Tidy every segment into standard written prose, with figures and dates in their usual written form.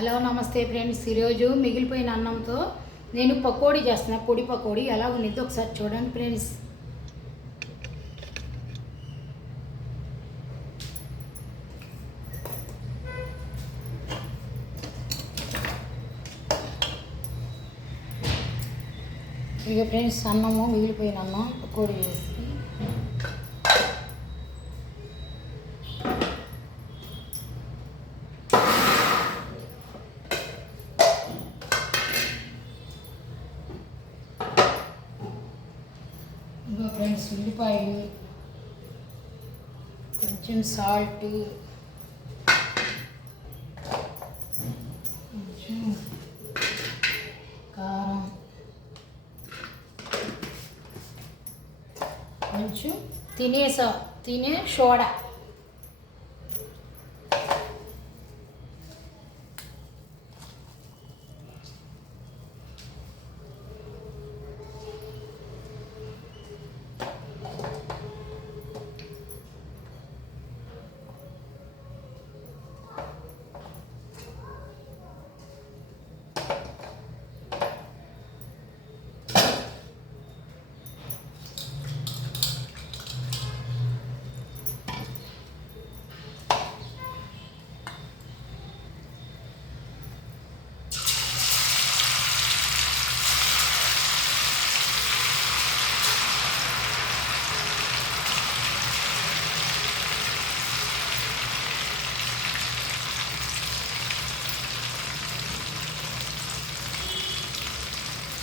Hello నమస్తే friends. ఈరోజు మిగిలిపోయిన అన్నంతో నేను పకోడీ చేస్తున్నా. పొడి పకోడీ ఎలా ఉన్నదో ఒకసారి చూడండి ఫ్రెండ్స్. ఇక ఫ్రెండ్స్ అన్నము మిగిలిపోయిన అన్నం పకోడీ వేసి ఇంకా ఫ్రెండ్స్ ఉల్లిపాయలు, కొంచెం సాల్ట్, కొంచెం కారం, కొంచెం తినే సోడా,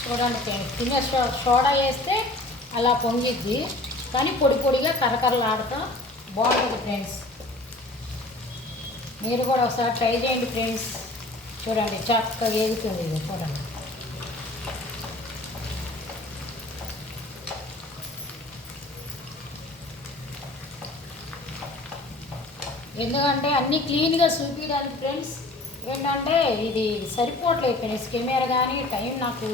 చూడండి ఫ్రెండ్స్. తినే సోడా వేస్తే అలా పొంగిద్ది, కానీ పొడి పొడిగా కరకరలాడుతూ బాగుంటుంది ఫ్రెండ్స్. మీరు కూడా ఒకసారి ట్రై చేయండి ఫ్రెండ్స్. చూడండి చక్కగా వేగుతుంది. ఇది చూడండి. ఎందుకంటే అన్నీ క్లీన్గా చూపించడానికి ఫ్రెండ్స్. ఏంటంటే ఇది సరిపోవట్లేదు ఫ్రెండ్స్, కెమెరా కానీ టైం నాకు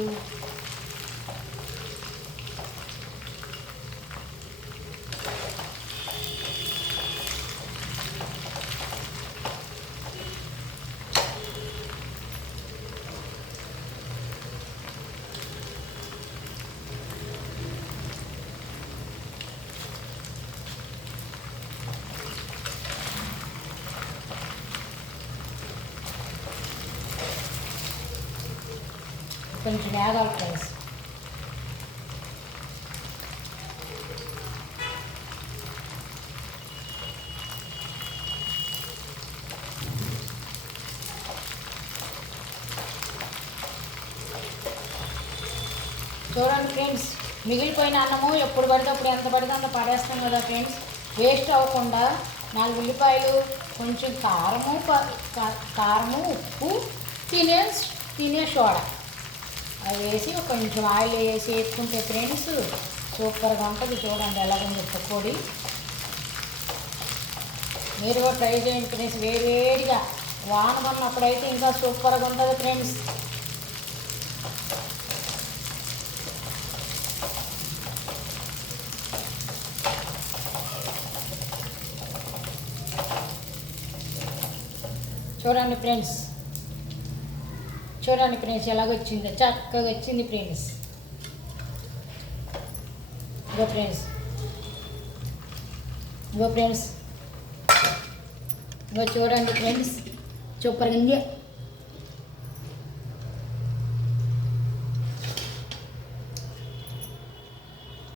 కొంచెం వేగాలి ఫ్రెండ్స్. చూడండి ఫ్రెండ్స్, మిగిలిపోయిన అన్నము ఎప్పుడు పడితే అప్పుడు ఎంత పడితే అంత పడేస్తాం కదా ఫ్రెండ్స్. వేస్ట్ అవ్వకుండా 4 ఉల్లిపాయలు, కొంచెం కారము, ఉప్పు, తినే సోడా అది వేసి కొంచెం ఆయిల్ వేసి వేసుకుంటే ఫ్రెండ్స్ సూపర్గా ఉంటుంది. చూడండి ఎలాగుంది పకోడీ. మీరు కూడా ట్రై చేయండి ఫ్రెండ్స్. వేడిగా వాన పడినప్పుడైతే ఇంకా సూపర్గా ఉంటుంది ఫ్రెండ్స్. చూడండి ఫ్రెండ్స్ ఎలాగొచ్చిందో చక్కగా వచ్చింది ఫ్రెండ్స్. ఇంకో ఫ్రెండ్స్ చూడండి ఫ్రెండ్స్ సూపర్గా ఉంది.